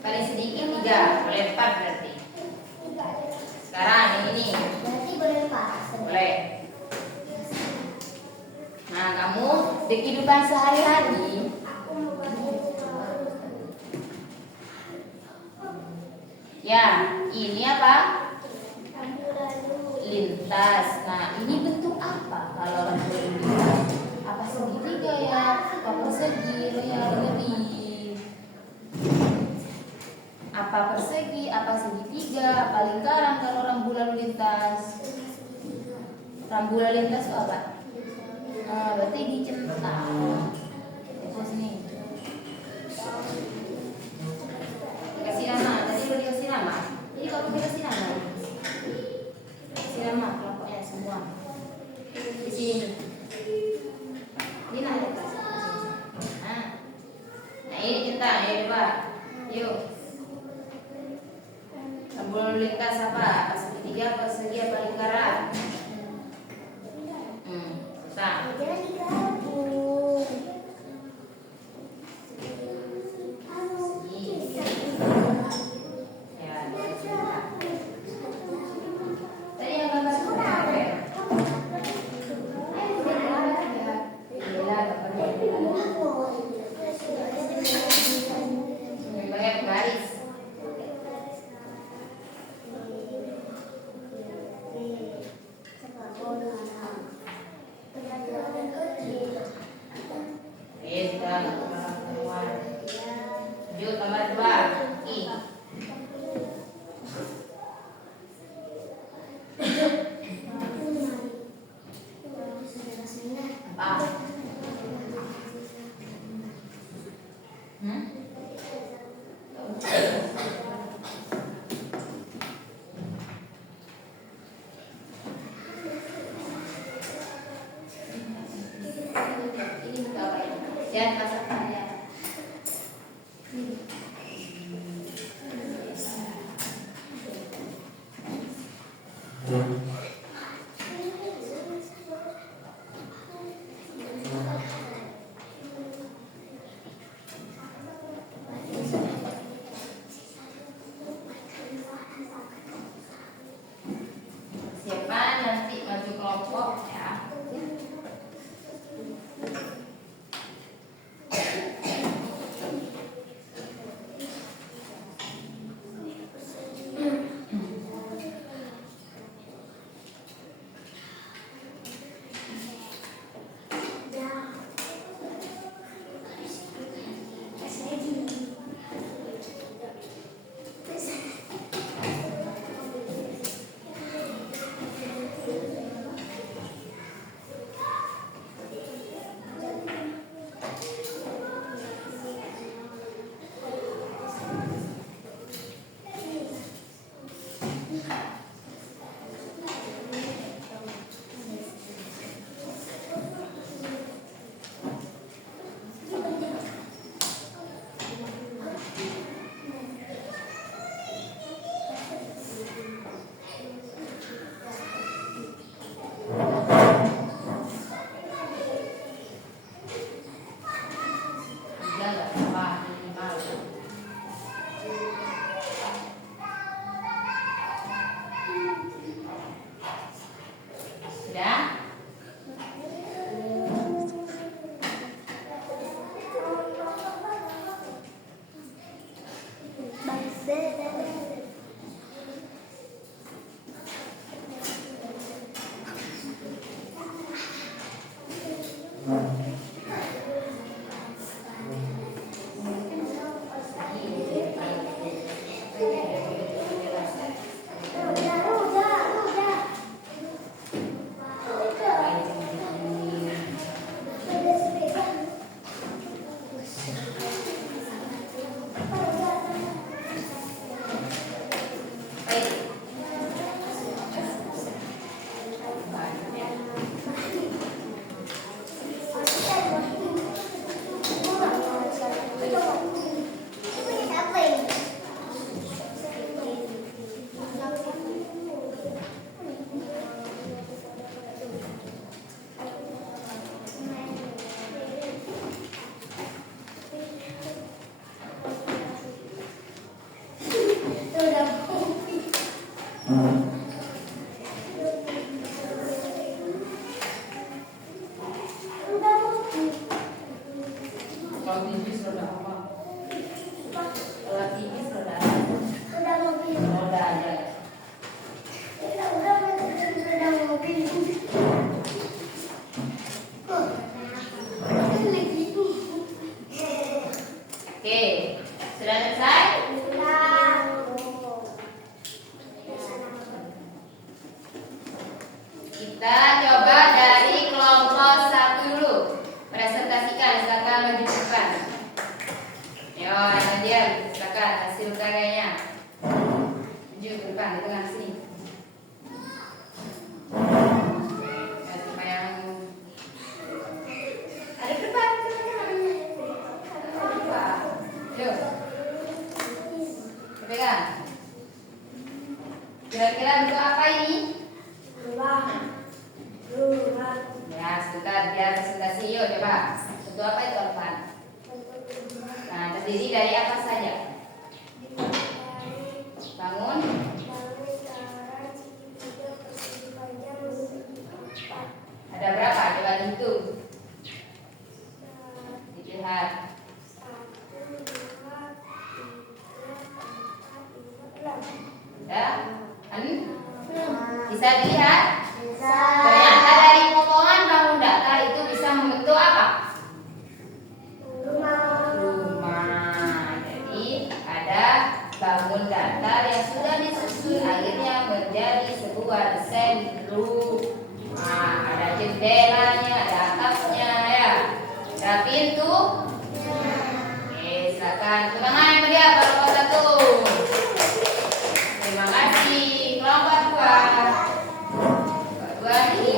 Paling sedikit 3, boleh 4 berarti. Sekarang yang ini. Berarti boleh 4. Boleh. Nah, kamu di kehidupan sehari-hari ya, ini apa? Lintas. Nah, ini bentuk apa kalau rambu lalu lintas? Apa segitiga ya? Apa persegi? Ya, ngeri. Apa persegi? Apa segitiga? Apa lingkaran kalau rambu lalu lintas? Rambu lalu lintas itu apa? Berarti dicentang. Terus nih. Dikasih nama. Tadi udah dikasih nama. Ini kalau dikasih nama. Kasih nama kelompoknya semua. Di sini. Ini ada kasih. Nah ini centang ya Pak. Yuk. Rambu lalu lintas apa? Apa segitiga? Apa persegi? Apa lingkaran? Susah. Jangan digabung. Tadi yang gambar apa ya? Banyak garis. Yuk gambar 2. Apa? Ini buka apa ya? Jangan masak ya. Siapa nanti maju kelompok ya? Kalau tipis roda apa? Kalau tipis roda apa? Roda mobil. Roda aja. Roda mobil. Oke, sudah selesai? Kita coba dari kelompok 1 dulu. Presentasikan, silakan maju ke depan. Yo, Nadia, silakan hasil karyanya. Maju ke depan, di tengah sini. Ya, siapa yang ada di depan? Yuk, pegang. Kira-kira bentuk apa ini? Ya, sebentar biar presentasi. Yuk, coba. Bentuk apa itu, Alvan? Nah, terdiri dari apa saja? Bangun. Ada berapa? Coba dihitung. Dilihat. Ya, kan? Bisa dilihat? Ternyata dari potongan bangun datar itu bisa membentuk apa? Rumah. Jadi ada bangun datar yang sudah disusun akhirnya menjadi sebuah desain rumah. Ada jendelanya, ada atapnya, ya. Ada pintu. Oke, silakan. Tangan yang dia kelompok 1. Terima kasih. Kelompok 2. Kelompok 2 ini.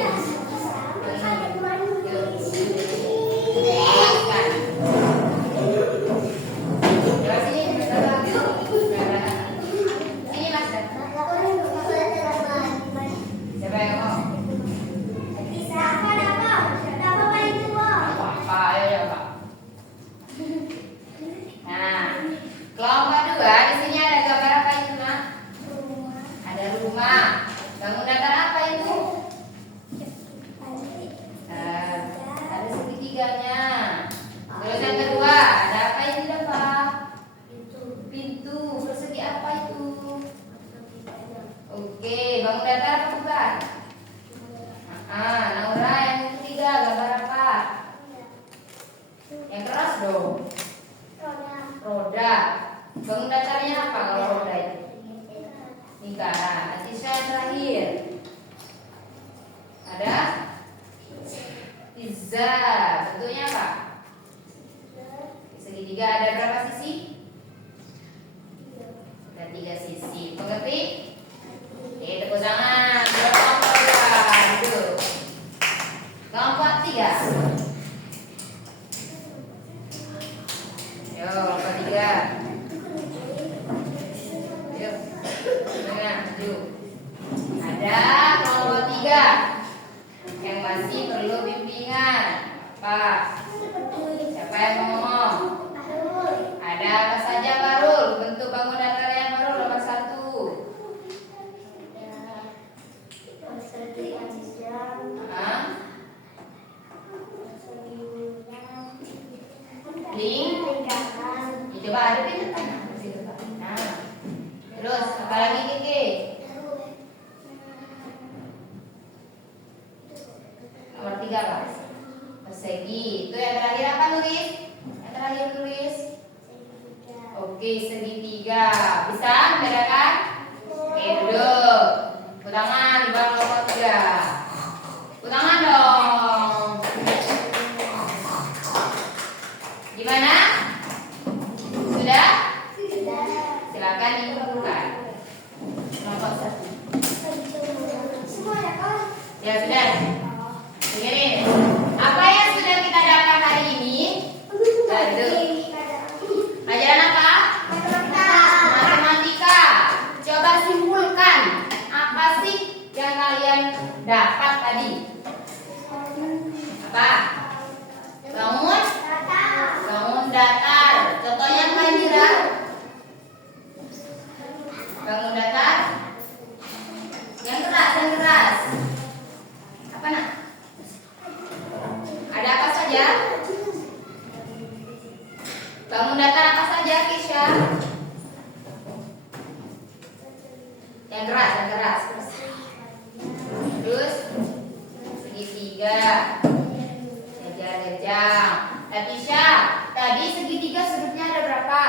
Kelompok 2 di sini ada gambar apa itu, Mak? Ada rumah. Bangun datar apa itu? Ada segitiganya. Terus yang kedua, ada apa ini depan? Pintu. Persegi apa itu? Oke, bangun datar apa bukan? Naura yang ketiga gambar apa? Yang keras dong. Roda. Bangun datarnya apa kalau roda itu? Lingkaran. Sisa yang terakhir. Ada? Pizza. Bentuknya apa? Segitiga ada berapa sisi? Ada 3 sisi. Mengerti? Oke, tepuk tangan. Kelompok 2. Duduk. Kelompok 3. Yo, kelompok 3. Yuk. Tengah, maju. Ada kelompok 3 yang masih perlu bimbingan. Apa? Siapa yang mau ngomong? Ada apa saja, Barul? Bentuk bangun datar yang baru nomor 1. Link. Coba ada di depan. Nah. Terus apa lagi, Kiki? Nomor 3 apa? Persegi. Itu yang terakhir apa, tulis? Yang terakhir tulis. Oke, segitiga. Bisa membedakan? Oke, duduk. Tepuk tangan di bawah kelompok 3. Tepuk tangan dong. Gimana? Sudah? Silakan dikumpulkan. Kelompok 1. Ya sudah. Dengerin. Apa yang sudah kita dapat hari ini? Pelajaran apa? Matematika. Coba simpulkan. Apa sih yang kalian dapat tadi? Apa? Bangun datar. Contohnya apa, Indira? Bangun datar. Yang keras. Apa, Nak? Ada apa saja? Yang keras. Terus segitiga. Lejang. Latisha, tadi segitiga sudutnya ada berapa?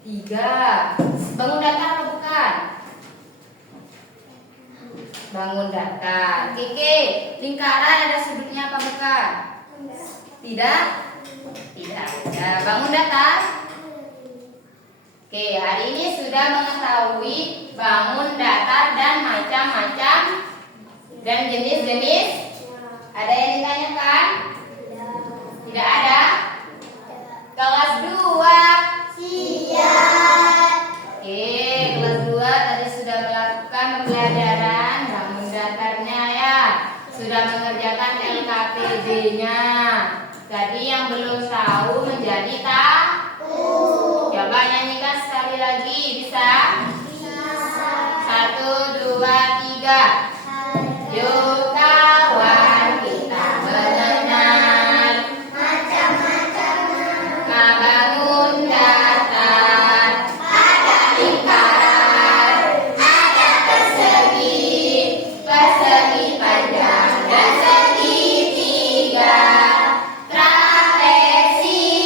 3. Bangun datar atau bukan? Bangun datar. Keke, lingkaran ada sudutnya apa bukan? Tidak. Ya, bangun datar. Oke, hari ini sudah mengetahui bangun datar dan macam-macam dan jenis-jenis. Ada yang ditanyakan? Tidak ada? Kelas 2 Siap. Oke, kelas 2 tadi sudah melakukan pembelajaran bangun datarnya ya. Sudah mengerjakan LKPD-nya. Tadi yang belum tahu menjadi tahu. Coba nyanyikan sekali lagi, bisa? 1, 2, 3. Yuk kawan kita mengenal Macam-macam bangun datar. Ada lingkaran, ada persegi panjang dan segitiga, trapesium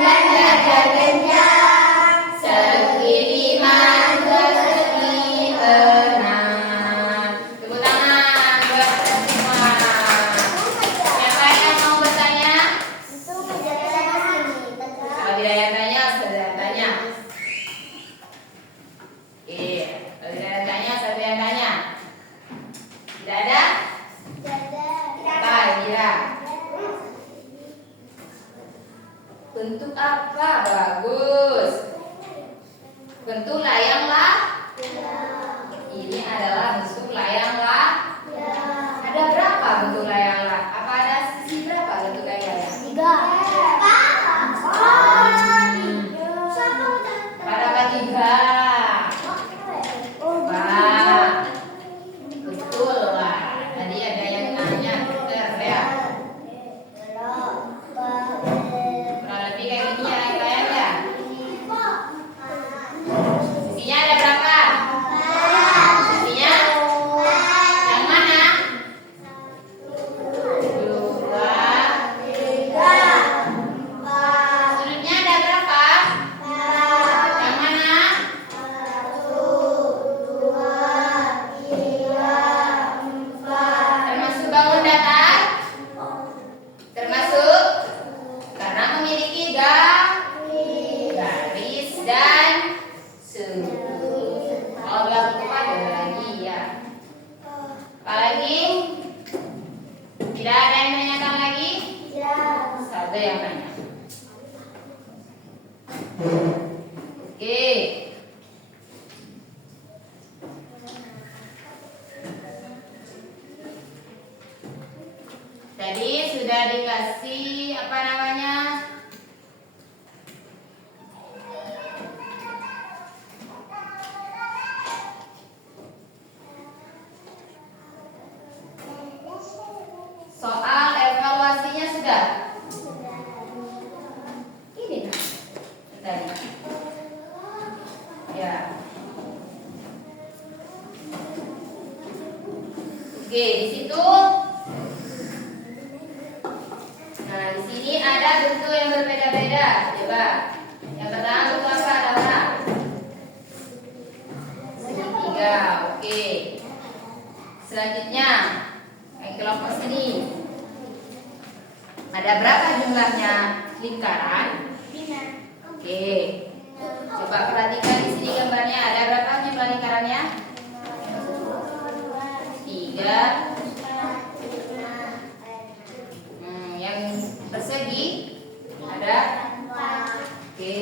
dan jajar genjang, segi 5, persegi 6. Tepuk tangan buat kita semua. Siapa yang mau bertanya? itu menjadi sini. Kalau tidak ada tanya, sudah tanya. Iya, kalau tidak ada tanya, satu yang tanya. Tidak ada? Apa? Tidak. Bentuk apa? Bagus. Bentuk layang lah. Ini adalah bentuk layang lah. Ada berapa bentuk layang lah? Apa ada sisi berapa bentuk layang lah? 3. Ada 3. Wah, betul lah. Tadi ada yang nanya, betul ya. Kurang lebih kayak gini ya layang-layang ya. Sisinya ada berapa? Sisinya yang mana? 2. Sudutnya ada berapa? Yang mana? Termasuk bangun datar? Termasuk? Karena memiliki garis dan sudut. Kalau belum lupa ada lagi ya. Apalagi? Tidak ada yang menanyakan lagi? Satu yang tanya. Oke. Tadi sudah dikasih apa namanya? Soal evaluasinya sudah. Ini tadi. Ya. Oke, di situ. Nah, di sini ada bentuk yang berbeda-beda. Coba. Yang pertama bentuk apa? Ada mana? Segitiga. Oke. Selanjutnya, yang kelompok sini. Ada berapa jumlahnya lingkaran? Oke. Coba perhatikan di sini gambarnya. Ada berapa jumlah lingkarannya? 3. Yang persegi ada? Oke.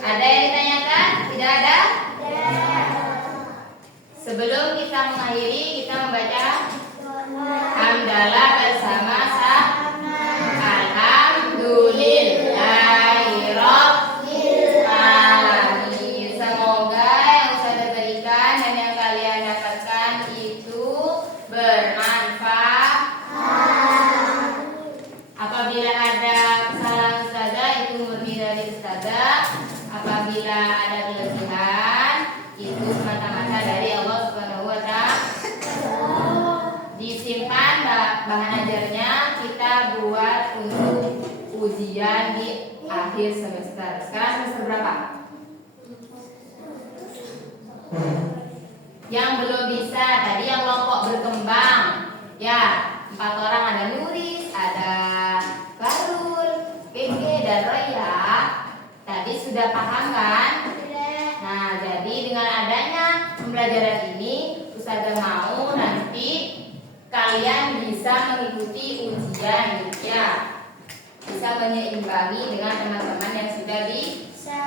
Ada yang ditanyakan? Tidak ada? Sebelum kita mengakhiri, kita membaca hamdalah bersama-sama. Alhamdulillahirobbilalamin. Semoga yang Ustaz berikan dan yang kalian dari Ustazah. Apabila ada kelebihan, itu semata-mata dari Allah Subhanahu wa Ta'ala. Disimpan bahan ajarnya, kita buat untuk ujian di akhir semester. Sekarang semester berapa? Yang belum bisa, tadi yang kelompok berkembang. Ya, 4 orang, ada Nuris, ada Farul, Keke, dan Roya. Tadi sudah paham kan? Nah, jadi dengan adanya pembelajaran ini, Ustazah mau nanti kalian bisa mengikuti ujian, ya, bisa menyeimbangi dengan teman-teman yang sudah bisa.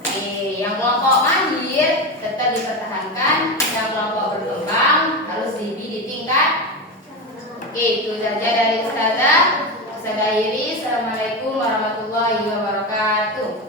Oke, yang kelompok mahir tetap dipertahankan, yang kelompok berkembang harus lebih ditingkat. Oke, itu saja dari Ustazah. Ustazah Iris. Assalamualaikum warahmatullahi wabarakatuh.